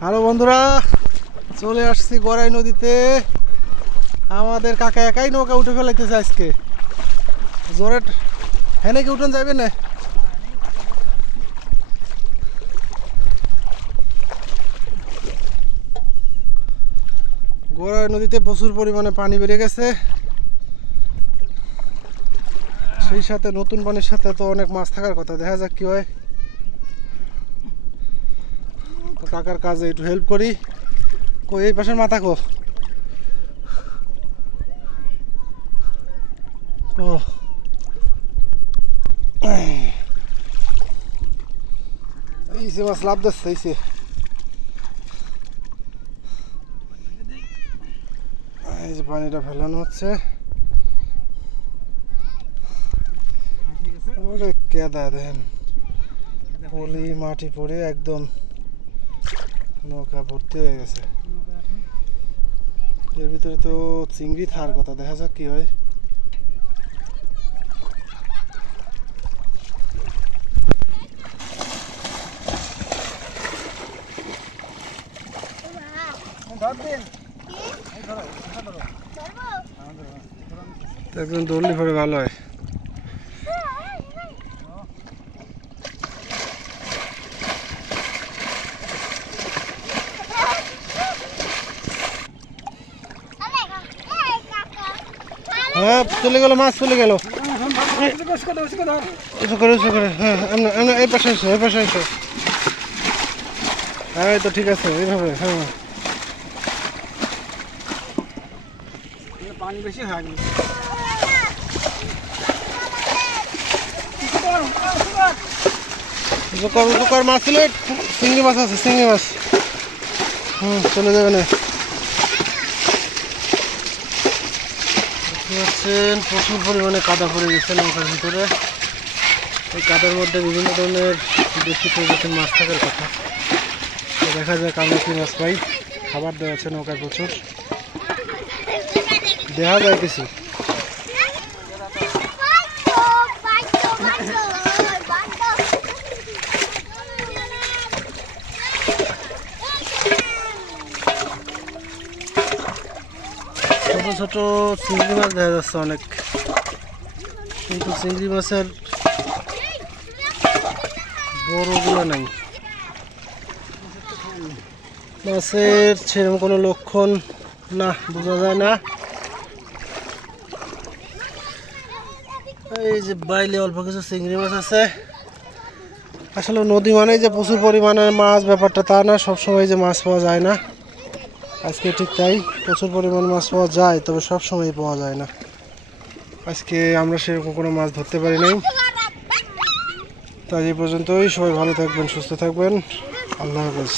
Hello বন্ধুরা, চলে আসছি গড়াই নদীতে। আমাদের কাকা একাই নৌকা উঠে ফেলাইতেছে আজকে। জোরে হ্যাঁ নাকি উঠন যাবে না? গড়াই নদীতে প্রচুর পরিমাণে পানি বেড়ে গেছে, সেই সাথে নতুন পানির সাথে তো অনেক মাছ থাকার কথা। দেখা যাক কি হয়। তো কাকার কাজে একটু হেল্প করি। কই এই পাশের মাথা কো ও এই যে মাছ লাভ দিচ্ছে। এই যে পানিটা ফেলানো হচ্ছে। ওরে কেদা দেখেন, পলি মাটি পড়ে একদম নৌকা ভর্তি হয়ে গেছে। এর ভিতরে তো চিংড়ি থাকার কথা, দেখা যাক কি হয়। একদম দৌড়লি পরে ভালো হয়। হ্যাঁ চলে গেল, মাছ চলে গেল। হ্যাঁ এই পাশে এসো, এই পাশে এসো। হ্যাঁ তো ঠিক আছে, এইভাবে। হ্যাঁ পানি বেশি হয়ে গেল। মাছ ছিল, চিংড়ি মাছ আছে, চিংড়ি মাছ। চলে যাবে না। প্রচুর পরিমাণে কাদা পড়ে গেছে নৌকার ভিতরে। এই কাদার মধ্যে বিভিন্ন ধরনের দেশি প্রজাতির মাছ থাকার কথা। দেখা যাক আমরা কি মাছ পাই। খাবার দেওয়া আছে নৌকায় প্রচুর, দেখা যায় কিছু। ছোট ছোট চিংড়ি মাছ দেখা যাচ্ছে অনেক, কিন্তু চিংড়ি মাছের বড়গুলো নাই। মাছের সেরকম কোনো লক্ষণ না, বোঝা যায় না। এই যে বাইলে অল্প কিছু চিংড়ি মাছ আছে। আসলে নদী মানে যে প্রচুর পরিমাণে মাছ ব্যাপারটা তা না, সবসময় যে মাছ পাওয়া যায় না। আজকে ঠিক তাই, প্রচুর পরিমাণ মাছ পাওয়া যায়, তবে সব সময় পাওয়া যায় না। আজকে আমরা সেরকম কোনো মাছ ধরতে পারি নাই। তো আজ এই পর্যন্তই। সবাই ভালো থাকবেন, সুস্থ থাকবেন। আল্লাহ হাফেজ।